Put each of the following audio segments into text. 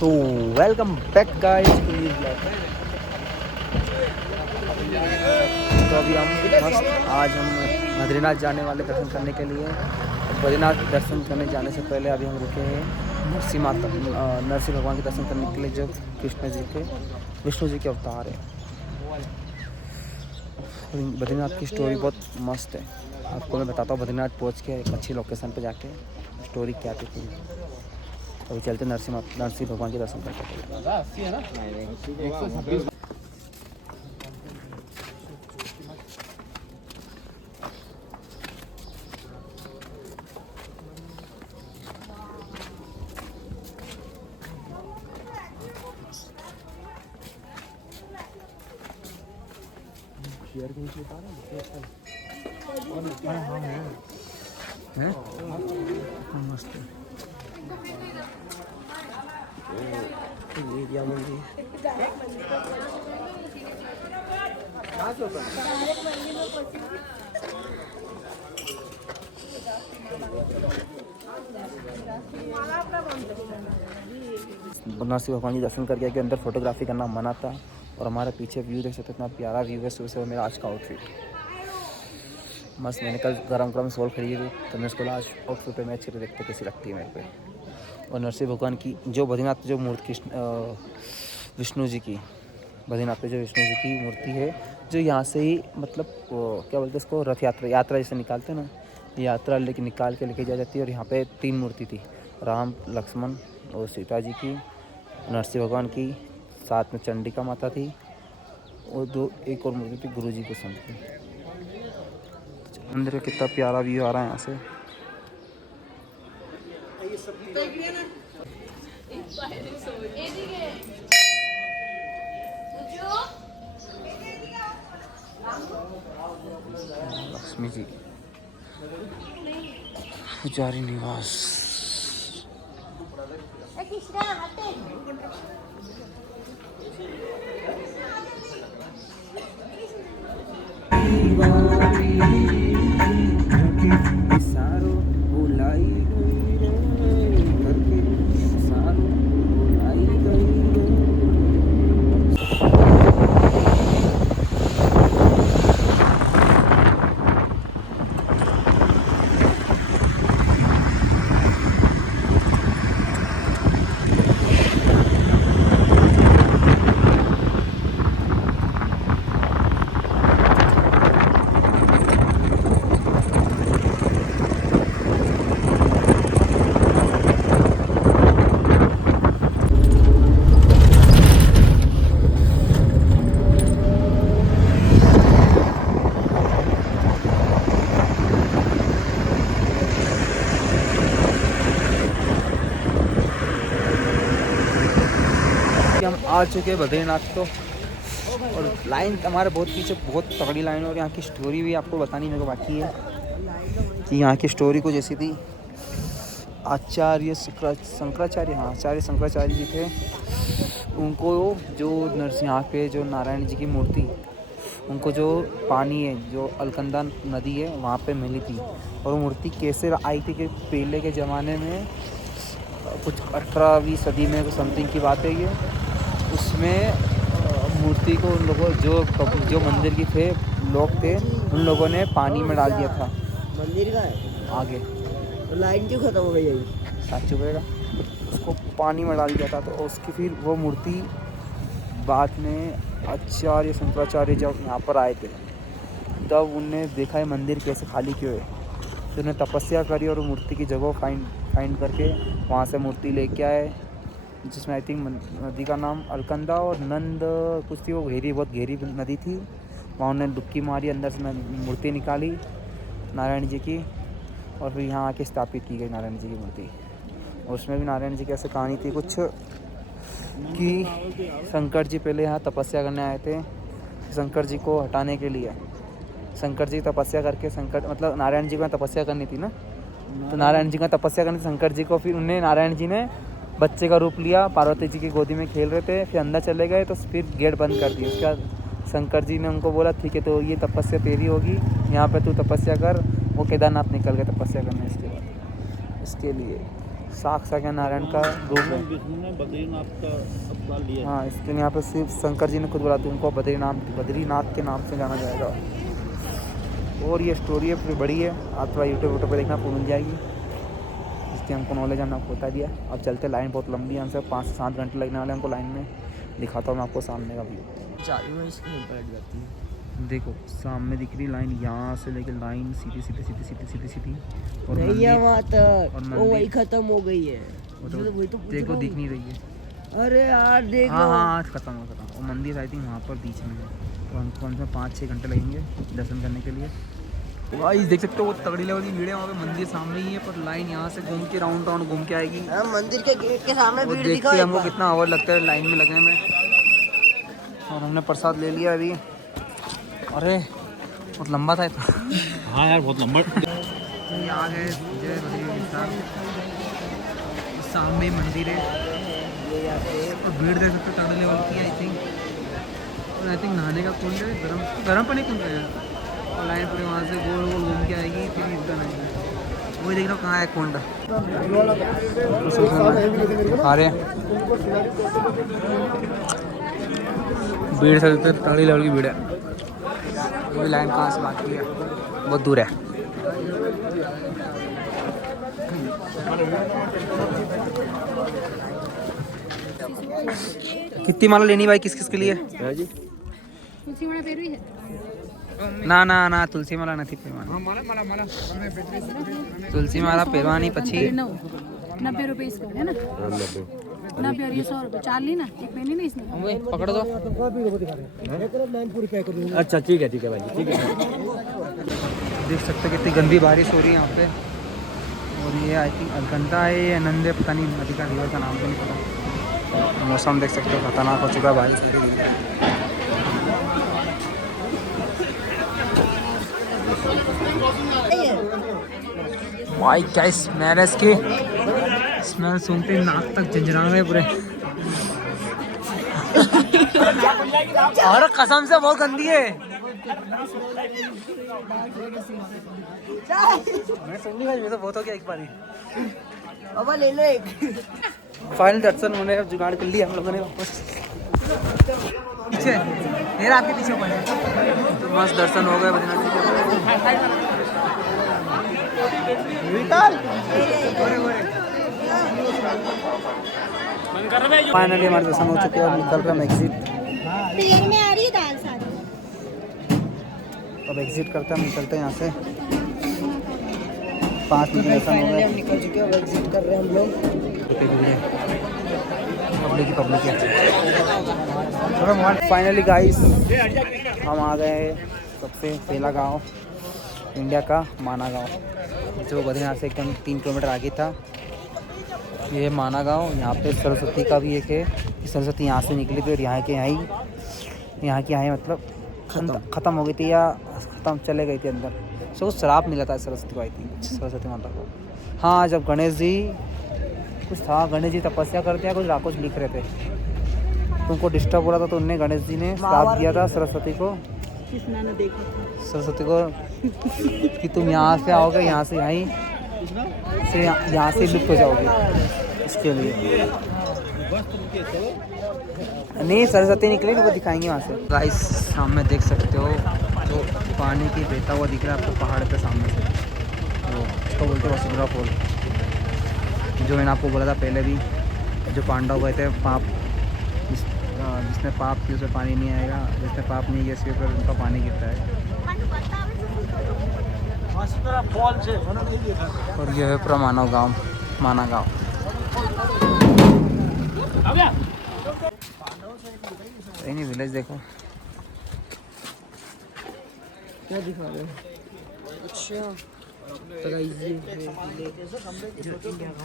तो welcome back guys to new blog. तो अभी हम मस्त आज हम बद्रीनाथ जाने वाले दर्शन करने के लिए। बद्रीनाथ दर्शन करने जाने से पहले अभी हम रुके हैं नरसिंह भगवान के दर्शन करने के लिए, जो विष्णु जी के अवतार है। बद्रीनाथ की स्टोरी बहुत मस्त है, आपको मैं बताता हूँ। बद्रीनाथ पहुँच के एक अच्छी लोकेशन पर जाके स्टोरी क्या थी पूरी। अभी चलते नरसिंह भगवान के दर्शन करते हैं। मस्त ये मंदिर नरसिंह भगवान जी दर्शन करके अंदर फोटोग्राफी करना मना था। और हमारे पीछे व्यू देख सकते, इतना प्यारा व्यू है। सुबह से मेरा आज का आउटफिट मस्त। मैंने कल गरम शॉल खरीदी तो मैं उसको आज आउटफिट पे मैच करके देखते कैसी लगती है मेरे पे। और नरसिंह भगवान की जो बद्रीनाथ जो मूर्ति विष्णु जी की बद्रीनाथ पे जो विष्णु जी की मूर्ति है, जो यहाँ से ही मतलब क्या बोलते हैं इसको, रथ यात्रा जैसे निकालते हैं ना, यात्रा लेके लेके जा जाती है। और यहाँ पे 3 मूर्ति थी, राम लक्ष्मण और सीता जी की, नरसिंह भगवान की, साथ में चंडिका माता थी, और एक और मूर्ति थी गुरु जी के संग की। अंदर कितना प्यारा व्यू आ रहा है यहाँ से। लक्ष्मी जी पुजारी निवास। हम आ चुके हैं बद्रीनाथ तो, और लाइन हमारे बहुत पीछे बहुत तगड़ी लाइन है। और यहाँ की स्टोरी भी आपको बतानी मेरे को बाकी है कि यहाँ की स्टोरी को जैसी थी। आचार्य शंकराचार्य जी थे। उनको जो यहाँ पे जो नारायण जी की मूर्ति, उनको जो पानी है, जो अलकनंदा नदी है, वहाँ पे मिली थी। और वो मूर्ति कैसे आई थी कि पहले के ज़माने में कुछ 18वीं सदी में समथिंग की बात है ये। उसमें मूर्ति को उन लोगों जो मंदिर की लोग थे, उन लोगों ने पानी में डाल दिया था। मंदिर का है आगे तो लाइन क्यों खत्म हो गई है? साथ चुकेगा, उसको पानी में डाल दिया था। तो उसकी फिर वो मूर्ति बाद में आचार्य शंकराचार्य जब यहाँ पर आए थे, तब उनने देखा है मंदिर कैसे खाली क्यों है। तो उन्होंने तपस्या करी और मूर्ति की जगह फाइंड करके वहाँ से मूर्ति लेके आए, जिसमें आई थिंक नदी का नाम अलकनंदा और नंद कुछ थी। वो बहुत गहरी नदी थी। वहाँ उन्होंने डुबकी मारी, अंदर से मूर्ति निकाली नारायण जी की, और फिर यहाँ आके स्थापित की गई नारायण जी की मूर्ति। और उसमें भी नारायण जी की ऐसे कहानी थी कुछ कि शंकर जी पहले यहाँ तपस्या करने आए थे, शंकर जी को हटाने के लिए। शंकर जी तपस्या करके मतलब नारायण जी को तपस्या करनी थी ना, तो नारायण जी का तपस्या करनी थी शंकर जी को। फिर उन्हें नारायण जी ने बच्चे का रूप लिया, पार्वती जी की गोदी में खेल रहे थे, फिर अंदर चले गए। तो फिर गेट बंद कर दिया। उसके बाद शंकर जी ने उनको बोला ठीक है, तो ये तपस्या तेरी होगी, यहाँ पे तू तपस्या कर। वो केदारनाथ निकल गए तपस्या करने। इसके बाद इसके लिए साक्षात नारायण का रूप है। विष्णु ने बद्रीनाथ का अवतार लिया। हाँ, इसके यहाँ पे सिर्फ शंकर जी ने खुद बुलाते हैं, उनको बद्रीनाथ के नाम से जाना जाएगा। और ये स्टोरी है पूरी बड़ी है, आप थोड़ा यूट्यूब पर देखना, पूरी मिल जाएगी। जिसकी हमको नॉलेज हमने आपको बता दिया। अब चलते, लाइन बहुत लंबी है, हमसे 5 से 7 घंटे लगने वाले हैं हमको लाइन में। दिखाता हूँ मैं आपको सामने का व्यू। चालू में स्क्रीन पलट जाती है। देखो सामने दिख रही लाइन, यहाँ से लेकर लाइन सीधी सीधी सीधी सीधी सीधी सीधी और नहीं है वहाँ तक, और वो वही खत्म हो गई है। वो तो वही तो पूछ देखो रहा हूँ। दिख नहीं रही है। अरे यार देखो। हाँ आज खत्म हो खत्म। और मंदिर आई थिंक वहाँ पर बीच में है, तो हमको कम से कम 5-6 घंटे लगेंगे दर्शन करने के लिए। भाई देख सकते हो वो तगड़ी लेवल की भीड़ है वहाँ पे, मंदिर सामने ही है पर लाइन यहाँ से घूम के राउंड घूम के आएगी। मंदिर के गेट के सामने वो भीड़ देखते दिखा हैं हमको कितना ओवर लगता है लाइन में लगने में। और हमने प्रसाद ले लिया अभी। अरे बहुत लंबा था इतना। हाँ यार बहुत लंबा। ये आ गए जय बद्रीनाथ, सामने ही मंदिर है और भीड़ देख सकते हो तगड़े लेवल की आई थिंक। और आई थिंक नहाने का कुंड है, गर्म पानी कुंड है। और लाइन पूरे वहाँ से गोल गोल घूम के आएगी फिर इसका नहीं है। वही देख रहा हूँ कहाँ है कुंड। अरे भीड़ से तगड़ी लेवल की भीड़ है। वही लाइन कहाँ से बाकी है, बहुत दूर है। कितनी माला लेनी भाई, किस किस के लिए? ना ना ना तुलसी माला नहीं पेरवानी। तुलसी माला पेरवानी पछी 90 रुपये इसको है ना, 90 और ये 100 रुपये। 4 ली ना, एक महीने नहीं इसने। पकड़ दो। अच्छा ठीक है भाई ठीक है। देख सकते हो कितनी गंदी बारिश हो रही है यहाँ पे। और ये आई थिंक अलकंता है या नंद है, पता नहीं नदी का, रिवर का नाम तो नहीं पता। मौसम देख सकते हो खतरनाक हो चुका है बारिश। भाई क्या स्मेल है इसकी, स्मेल सूंघते ही नाक तक झंझना रहे पूरे। और कसम से बहुत गंदी है। मैं सुन लिया, ये तो बहुत हो गया एक बारी। अब ले लो एक। फाइनल दर्शन होने का जुगाड़ कर लिया हम लोगों ने वापस। पीछे मेरा आपके पीछे पड़े तो मस्त दर्शन हो गए बद्रीनाथ जी के। फाइनली हमारे दर्शन हो चुके हैं, अब निकल रहे हम एग्जिट। तेल में आ रही है दाल सारी। अब एग्जिट करते हैं, हम निकलते हैं यहाँ से। 5 मिनट दर्शन हो गए। हम निकल चुके हैं, अब एग्जिट कर रहे हैं हम लोग। फाइनली गाइस हम आ गए सबसे पहला गांव इंडिया का, माना गांव, जो बद्रीनाथ से एकदम 3 किलोमीटर आगे था। ये है माना गांव। यहाँ पे सरस्वती का भी एक है, सरस्वती यहाँ से निकली थी और यहाँ की यहाँ मतलब ख़त्म हो गई थी या ख़त्म चले गई थी अंदर। सो कुछ श्राप मिला था सरस्वती को, आई थिंक सरस्वती माता को। हाँ जब गणेश जी कुछ था, गणेश जी तपस्या करते हैं, कुछ लिख रहे थे, तो उनको डिस्टर्ब हो रहा था, तो उनने गणेश जी ने श्राप दिया था सरस्वती को, सरस्वती को कि तुम यहाँ से आओगे, यहाँ से यहाँ से लुप्त हो जाओगे। इसके लिए नहीं सरस्वती निकले तो वो दिखाएंगे वहाँ से। गाइस सामने देख सकते हो तो पानी की बहता हुआ दिख रहा है आपको पहाड़ पे सामने से, वो उसको बोलते हैं वसुंधरा फॉल। जो मैंने आपको बोला था पहले भी, जो पांडव गए थे पाप, जिसने पाप किया उसमें पानी नहीं आएगा, जिसने पाप नहीं किया उसके ऊपर उनका पानी गिरता है। और ये है पूरा मानव गाँव, माना गाँव। नहीं विलेज देखो क्या दिखा रहे हैं? अच्छा तो गाइस ये जो इंडिया का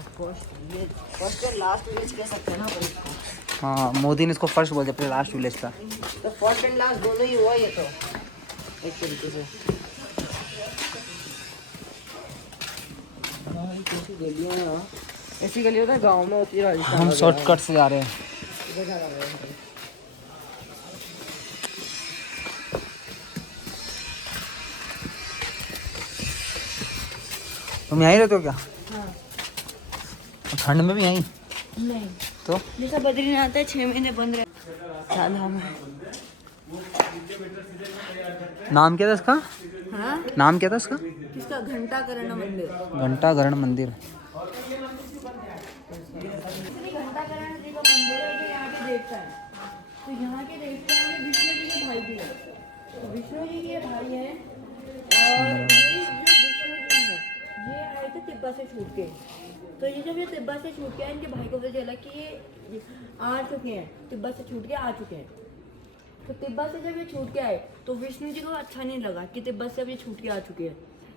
फर्स्ट और लास्ट विलेज कह सकते हैं ना पर इसको। हाँ मोदी ने इसको फर्स्ट बोल दिया, लास्ट विलेज था। तो फर्स्ट एंड लास्ट दोनों ही हुआ ये तो एक तरीके से। कैसी गलियां हैं, ऐसी गलियां तो गांव में होती है राजस्थान। हम शॉर्टकट से जा रहे हैं। तुम यहीं रहते हो क्या? ठंड में भी यहीं नहीं तो जैसा बद्रीनाथ है 6 महीने बंद रहे। धाम है। नाम क्या था इसका? हाँ नाम क्या था इसका? किसका? घंटाकरण मंदिर। घंटाघरण मंदिर। घंटाकरण जी का मंदिर है जो यहाँ के देवता है। तो यहाँ के देवता हैं विष्णु जी के भाई भी है। तो विष्णु जी के भाई हैं और ये जो विष्णु जी हैं ये आए थे तिब्बत से छूट के। तो ये जब ये तिब्बत से छूट के आए इनके भाई को पता चला कि ये आ चुके हैं, तिब्बत से छूट के आ चुके हैं। तो तिब्बत से जब ये छूट के आए तो विष्णु जी को अच्छा नहीं लगा कि तिब्बत से अब ये छूट के आ चुके हैं।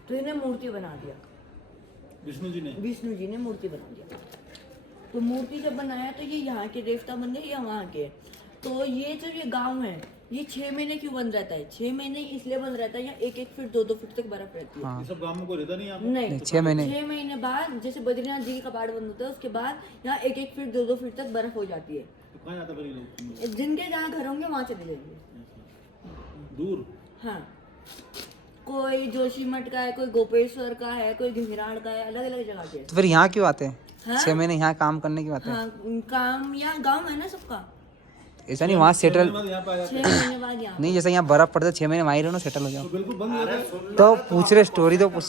तो इन्हें मूर्ति बना दिया। विष्णु जी ने मूर्ति बना दिया। तो मूर्ति जब बनाया तो ये यहाँ के देवता बन गए या वहाँ के। तो ये जो ये गांव है ये 6 महीने क्यों बंद रहता है? 6 महीने इसलिए बंद रहता है यहाँ 1-1 फीट 2-2 फीट तक बर्फ रहती है। हाँ। ये सब गांव में कोई रहता नहीं है। नहीं 6 महीने 6 महीने बाद जैसे बद्रीनाथ जी का कपाट बंद होता है उसके बाद यहाँ 1-1 फीट 2-2 फीट तक बर्फ हो जाती है। तो कहाँ जाता है लोग? जिनके जहाँ घर होंगे वहाँ चले जाएंगे। दूर। हाँ कोई जोशीमठ का है, कोई गोपेश्वर का है, कोई घिंगराड़ का है, अलग अलग जगह के। तो फिर यहाँ क्यों आते हैं? हाँ? 6 महीने यहाँ काम करने की बात है। हाँ काम यहाँ गाँव है ना सबका। ऐसा नहीं वहाँ सेटल 6 महीने बाद यहाँ नहीं, जैसे यहाँ बर्फ पड़ता है 6 महीने वहाँ ही रहो ना, सेटल हो जाओ। बिल्कुल बंद हो जाता है। तो पूछ रहे स्टोरी तो पूछ।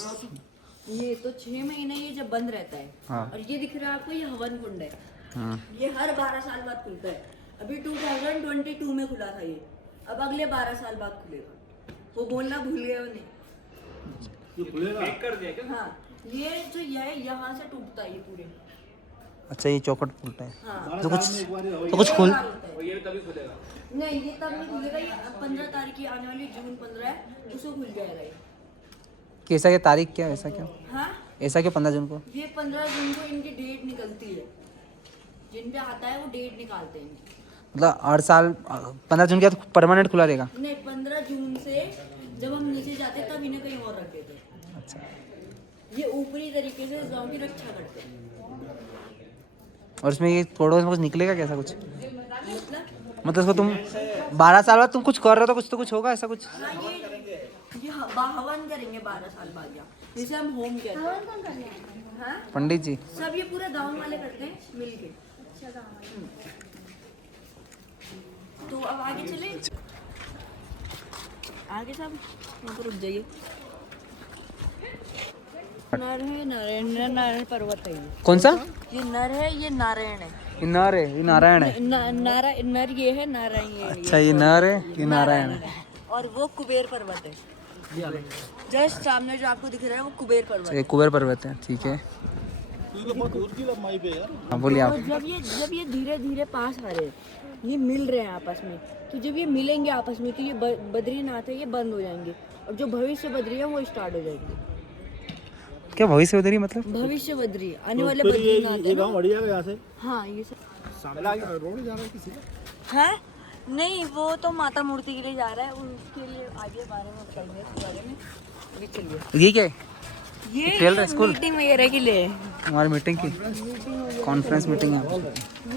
ये तो 6 महीने ये जब बंद रहता है। हाँ। और ये दिख रहा है आपको, ये हवन कुंड है। हाँ। ये हर 12 साल बाद खुलता है। अभी 2022 में खुला था ये, अब अगले 12 साल बाद खुलेगा। वो बोलना भूल गए उन्हें। ये खुलेगा। हाँ ये जो ये यहाँ से टूटता है ये पूरे। अच्छा ये चौखट खुलता है हाँ तो कुछ एक बार ही तो कुछ खुल ये तभी खुलेगा। नहीं ये तब नहीं खुलेगा, ये 15 तारीख की आने वाली जून 15 है उसको खुल जाएगा ये। कैसा क्या तारीख क्या ऐसा क्यों? हाँ ऐसा क्यों 15 जून को? ये 15 जून को इनकी डेट निकलती है। जिन पे आता है वो डेट निकालते हैं। मतलब हर साल 15 जून के बाद परमानेंट खुला रहेगा? नहीं 15 जून से जब हम नीचे जाते तब इन्हें कहीं और रख देते। अच्छा। ये ऊपरी तरीके से इस गाँव की रक्षा करते हैं। और इसमें ये थोड़ा सा कुछ निकलेगा कैसा कुछ? मतलब इसको तुम 12 साल बाद तुम कुछ कर रहे हो तो कुछ होगा ऐसा कुछ? हाँ ये हवन करेंगे 12 साल बाद यहाँ, जिसे हम होम कहते हैं। हाँ पंडित जी सब ये पूरे गांव वाले करते हैं मिलके। तो अब आगे चले, आगे सब वहाँ पर रुक जाइए। नर है नारायण, नारायण पर्वत है ये। कौन सा? ये नर है, ये नारायण है। ये नर है, ये नारायण है। नर ये है, नारायण ये है। अच्छा ये नर है, ये नारायण है। और वो कुबेर पर्वत है। जस्ट सामने जो आपको दिख रहा है वो कुबेर पर्वत ये कुबेर पर्वत है, ठीक है। बहुत दूर की लंबाई पे यार। हाँ बोलिए आप। जब ये धीरे धीरे पास आ रहे हैं, ये मिल रहे हैं आपस में, तो जब ये मिलेंगे आपस में तो ये बद्रीनाथ है ये बंद हो जाएंगे और जो भविष्य बद्री है वो स्टार्ट हो जाएंगे। क्या भविष्य बद्री मतलब? भविष्य बद्री आने वाले फिर बद्रीनाथ ये गांव बढ़िया है यहाँ से। हाँ ये सब रोड जा रहा है किसी का? है नहीं, वो तो माता मूर्ति के लिए जा रहा है, उसके लिए आगे बारे में बताएंगे इसके बारे में। अभी चलिए। ये क्या है? ये खेल रहे स्कूल? मीटिंग वगैरह के लिए, हमारी मीटिंग की कॉन्फ्रेंस मीटिंग है।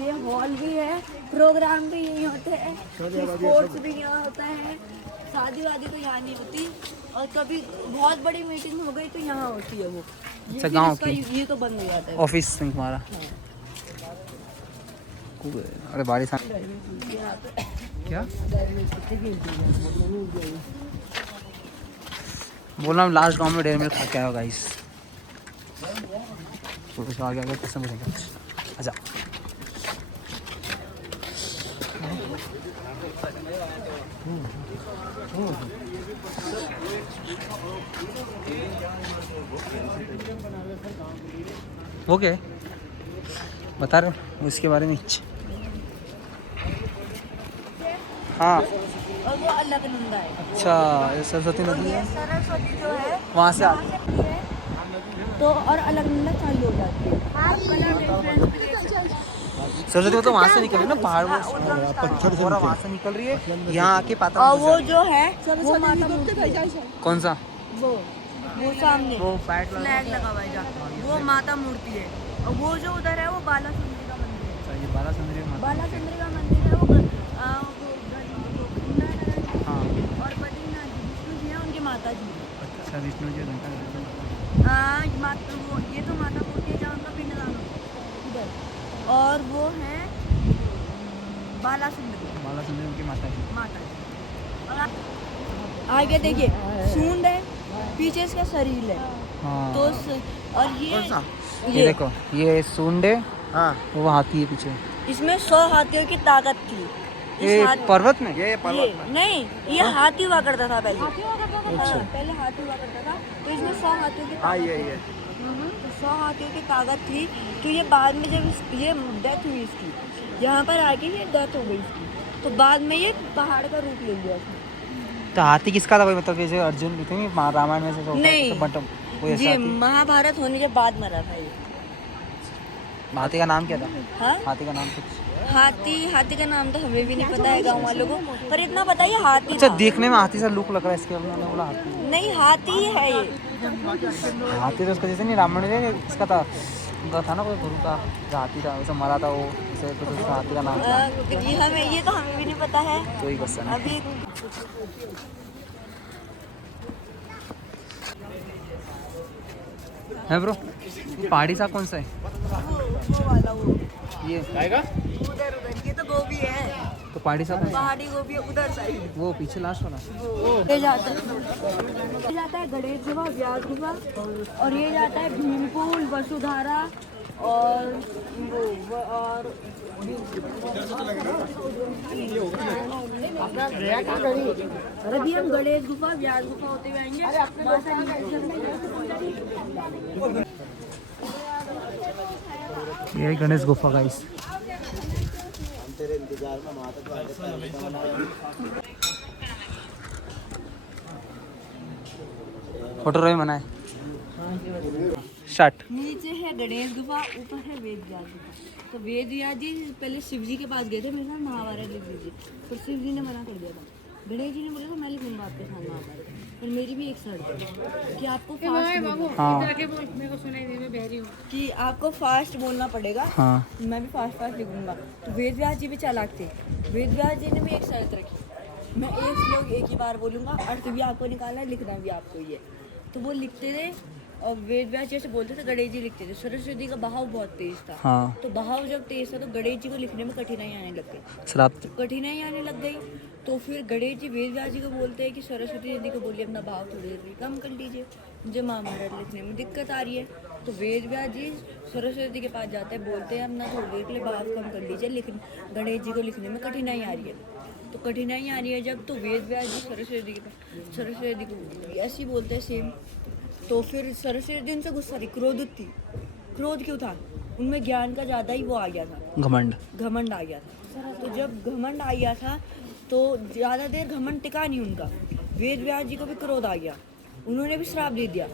ये हॉल भी है, प्रोग्राम भी यहीं होते हैं, स्पोर्ट्स भी यहाँ होता है, शादी वादी तो यहाँ नहीं होती, और कभी बहुत बड़ी मीटिंग हो गई तो यहाँ होती है वो। अच्छा गांव की? ये तो बंद हो जाता है। ऑफिस सिंह हमारा। अरे बारिश क्या बोला? हम लास्ट गांव में डेढ़ मिनट खा के आया गाइस। तो आगे आगे कैसे बोलेंगे? अच्छा ओके बता रहे हो इसके बारे में? हाँ और वो अलकनंदा है। अच्छा ये सरस्वती नदी है, सरस्वती जो है वहाँ से आप तो और अलकनंदा चालू हो जाती है। आप कलर डिफरेंस भी देख सकते हैं। सरस्वती तो वहाँ से निकल रही है ना, पहाड़ वो वहाँ से निकल रही है यहाँ आके पाता। और वो जो है वो माता मूर्ति, कौन सा? वो सामने वो फ्लैग फ्लैग लगा हुआ है जहाँ, वो माता मूर्ति है। और वो जो उधर है वो बाला सुंदरी का मंदिर है। ये बाला सुंदरी माता। बाला सुंदरी का मंदिर है वो हाँ और बद्रीनाथ जी विष्णु जी हैं उनकी माता जी हैं। अच्छा विष्णु जी घंटा वो ये तो माता मूर्ति है जहाँ उनका पिंडदान होता है। बाला सुंदरी बाला सुंदरी उनकी माता जी। माता जी। आगे देखिए सूंड है, पीछे इसका शरीर है। हाँ तो और ये देखो ये सूंड है, हाँ वो हाथी है पीछे। इसमें 100 हाथियों की ताकत थी। ये पर्वत में ये नहीं, ये हाथी हुआ करता था पहले। अच्छा। पहले हाथी हुआ करता था, तो इसमें 100 हाथियों की हाँ ताकत ये थी। तो 100 हाथियों की ताकत थी। तो ये बाद में जब ये डेथ हुई इसकी, यहाँ पर आके ये डेथ हो गई इसकी, तो बाद में ये पहाड़ का रूप ले लिया इसने। तो हाथी किसका था भाई, मतलब जैसे अर्जुन थे रामायण में से होता है, नहीं। तो बटम वो ऐसा ये हाथी? महाभारत होने के बाद मरा था ये। हाथी का नाम क्या था? हाँ, हाथी का नाम कुछ? हाथी का नाम तो हमें भी नहीं पता है गाँव वालों को, पर इतना पता है ये हाथी अच्छा था। देखने में हाथी सा लुक लग रहा है इसके, उन्होंने बोला हाथी। नहीं, हाथी ही है ये। हाथी तो उसका जैसे नहीं रामायण में इसका था, उनका था ना कोई गुरु का जो हाथी था, वैसे मरा था वो, जैसे तो उसका हाथी का नाम था। ये तो हमें भी नहीं पता है कोई क्वेश्चन नहीं अभी। है ब्रो। पहाड़ी सा कौन सा है? वो वाला वो ये आएगा। उधर ये तो गोभी है, तो पहाड़ी सा कौन सा? पहाड़ी गोभी है उधर साइड। वो पीछे लास्ट वाला। ये जाता है गणेश गुफा, व्यास गुफा, और ये जाता है भीमकुंड, वसुधारा और वो और अभी हम गणेश गुफा, व्यास गुफा होते हुए आएंगे। ये है गणेश गुफा गाइस। फोटो रोई मना है। स्टार्ट। नीचे है गणेश गुफा, ऊपर है वेद व्यास गुफा। तो वेद व्यास जी पहले शिव जी के पास गए थे, मेरे साथ महाभारत लिख दीजिए, तो शिव जी ने मना कर दिया था। गणेश जी ने बोला था मैं लिखूंगा आपके साथ महाभारत, पर मेरी भी एक शर्त है कि आपको कि आपको फास्ट बोलना पड़ेगा। हाँ मैं भी फास्ट लिखूंगा। तो वेद व्यास जी भी चालाक थे। वेद व्यास जी ने भी एक शर्त रखी, मैं एक श्लोक एक ही बार बोलूंगा, अर्थ भी आपको निकालना है, लिखना भी आपको ही है। तो वो लिखते थे, और वेद व्यास जैसे बोलते थे, गणेश जी लिखते थे। सरस्वती का बहाव बहुत तेज था। हाँ। तो बहाव जब तेज था तो गणेश जी को लिखने में कठिनाई आने लग गई। श्राप। कठिनाई आने लग गई तो फिर गणेश जी वेद व्यास जी को बोलते हैं कि सरस्वती दीदी को बोलिए अपना भाव थोड़ी देर कम कर लीजिए, मुझे महाभारत लिखने में दिक्कत आ रही है। तो वेद व्यास जी सरस्वती के पास जाते हैं, बोलते हैं अपना थोड़ी देर के लिए भाव कम कर लीजिए, गणेश जी को लिखने में कठिनाई आ रही है। तो कठिनाई आ रही है जब, तो वेद व्यास जी सरस्वती के पास, सरस्वती को ऐसे ही बोलते हैं सेम। तो फिर सरस्वती उनसे गुस्सा थी, क्रोधित थी। क्रोध क्यों था? उनमें ज्ञान का ज़्यादा ही वो आ गया था, घमंड आ गया था। तो जब घमंड आ गया था तो ज़्यादा देर घमंड टिका नहीं उनका। वेद व्यास जी को भी क्रोध आ गया, उन्होंने भी श्राप दे दिया,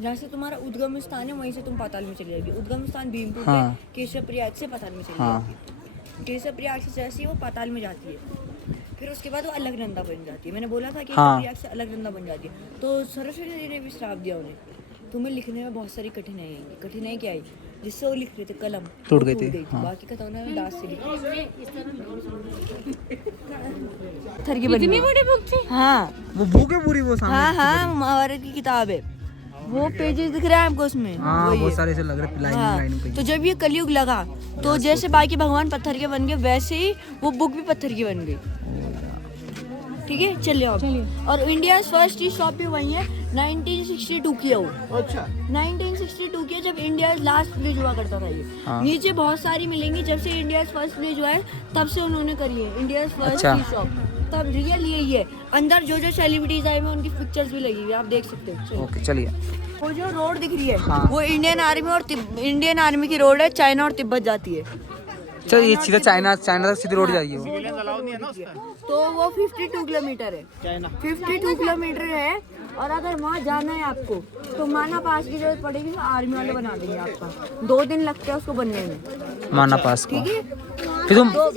जहाँ से तुम्हारा उद्गम स्थान है वहीं से तुम पाताल में चले जाओगे। उद्गम स्थान भीमपुर हाँ। है, केशव प्रयाग से पाताल में चले जाओगे। केशव प्रयाग से जैसे ही वो पाताल में जाती है, फिर उसके बाद वो अलकनंदा बन जाती है। मैंने बोला था कि हाँ। प्रयाग से अलकनंदा बन जाती है। तो सरस्वती जी ने भी श्राप दिया उन्हें, तुम्हें लिखने में बहुत सारी कठिनाई आएंगी। कठिनाई क्या आई? जिससे वो लिख रहे थे कलम टूट वो गई थी। हाँ। बाकी का तो उन्होंने दास से लिखा। पत्थर की बनी हुई। हाँ वो बुक है पूरी वो सामने। हाँ महाभारत की किताब है, वो पेजेस दिख रहा है आपको उसमें। हाँ वही बहुत है। सारे से लग रहे लाइन हाँ, लाइन पे। तो जब ये कलयुग लगा तो जैसे बाकी भगवान पत्थर के बन गए, वैसे ही वो बुक भी पत्थर की बन गई। ठीक है, चलिए अब। और इंडिया फर्स्ट टी शॉप भी वही है, 1962 की है वो। अच्छा 1962 की है, जब इंडिया लास्ट विलेज हुआ करता था ये। हाँ। नीचे बहुत सारी मिलेंगी, जब से इंडिया फर्स्ट विलेज हुआ है तब से उन्होंने करी है इंडिया फर्स्ट अच्छा। Tea shop. तब रियल यही है। अंदर जो जो सेलिब्रिटीज आए हुए उनकी पिक्चर्स भी लगी हुई है, आप देख सकते हो। चलिए। ओके चलिए। वो जो रोड दिख रही है हाँ। वो इंडियन आर्मी की रोड है, चाइना और तिब्बत जाती है। चल ये सीधा चाइना तक सीधी रोड जाएगी वो। तो वो 52 किलोमीटर है, चाइना 52 किलोमीटर है। और अगर वहाँ जाना है आपको तो माना पास की जरूरत पड़ेगी, तो आर्मी वाले बना देंगे आपका। 2 दिन लगते हैं उसको बनने में। माना पास को। ठीक है, फिर तुम 2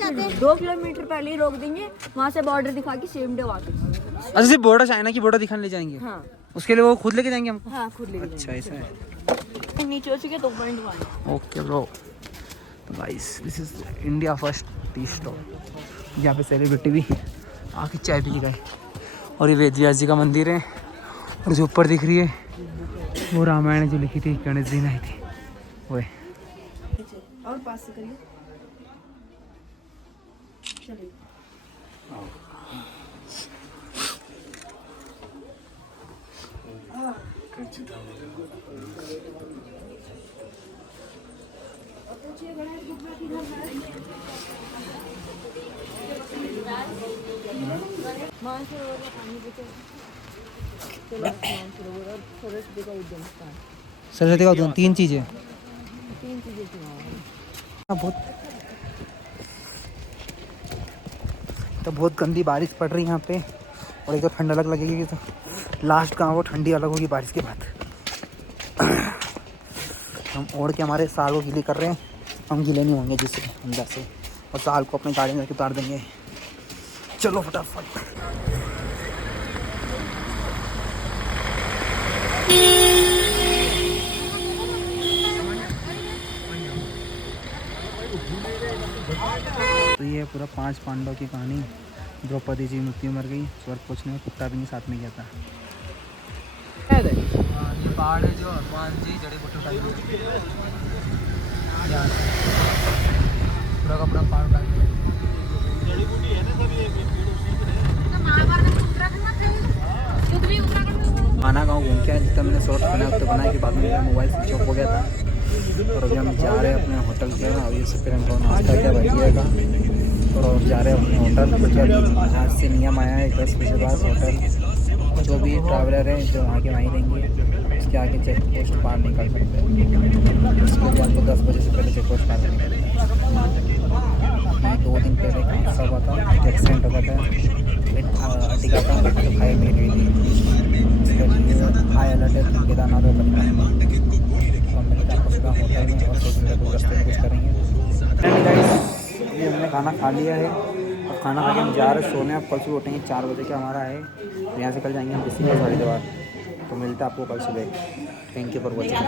किलोमीटर पहले ही रोक देंगे, वहाँ से बॉर्डर दिखा के सेम डे वापस। अच्छा सिर्फ बॉर्डर चाइना की बॉर्डर दिखाने ले जाएंगे? हाँ उसके लिए वो खुद लेके जाएंगे हमको? हाँ, खुद लेके अच्छा ऐसा है। जाएंगे। नीचे हो चुके 2.1। Okay bro. तो guys this is India first tea stop, यहाँ पे सेलिब्रिटी भी आके चाय पी गए। और ये वेद व्यास जी का मंदिर है, और जो ऊपर दिख रही है वो रामायण जो लिखी थी गणेश जी ने आई थी वो है। और पास से करिए। चलिए मानसरोवर का पानी बचे चलो मानसरोवर और सरस्वती का उद्यान स्थान सरस्वती का उद्यान, 3 चीज़ें। 3 चीजें चुनाव बहुत गंदी बारिश पड़ रही है यहाँ पे, और एक तो ठंड अलग लगेगी, तो लास्ट का वो ठंडी अलग होगी बारिश के बाद। हम ओढ़ के हमारे साल को गीले कर रहे हैं, हम गीले नहीं होंगे जिससे अंदर से, और साल को अपनी गाड़ी में जाके उतार देंगे। चलो फटाफट। तो ये पूरा 5 पांडव की कहानी। द्रौपदी जी मृत्यु मर गई, स्वर्ग पहुँचने में कुत्ता भी नहीं साथ में गया था। ये पहाड़ है जो हनुमान जी जड़ी बूटी उठाई हुई है, पूरा का पूरा पहाड़ उठाई हुई है। खाना गाँव घूम के जितना मैंने शॉर्ट बनाया उतना बनाया कि बाद में मेरा मोबाइल स्विच ऑफ हो गया था। और अभी हम जा रहे हैं अपने होटल के, अभी इससे फिर हमको नाश्ता किया भजिया का, और अब जा रहे हैं अपने होटल, क्योंकि अभी आज से नियम आया है 10 बजे बाद होटल जो भी ट्रैवलर हैं जो वहाँ के वहीं रहेंगे, उसके आगे चेक पोस्ट पार नहीं कर सकते। उसके लिए आपको 10 बजे से पहले चेक पोस्ट पार करनी पड़ती है। 2 दिन पहले एक हादसा हुआ था, एक एक्सीडेंट हो गया था, अर्टिगा का तो खाई मिल गई थी। इसके लिए हाई अलर्ट है केदारनाथ और बद्रीनाथ। तो हम मिलते हैं आपको सीधा होटल में, और सोच रहे रास्ते में कुछ करेंगे। ये हमने खाना खा लिया है, अब खाना खा के हम जा रहे सोने। अब कल सुबह उठेंगे 4 बजे का हमारा है, यहाँ से कल जाएंगे हम किसी का 2:30। तो मिलते हैं आपको कल सुबह। Thank you for watching.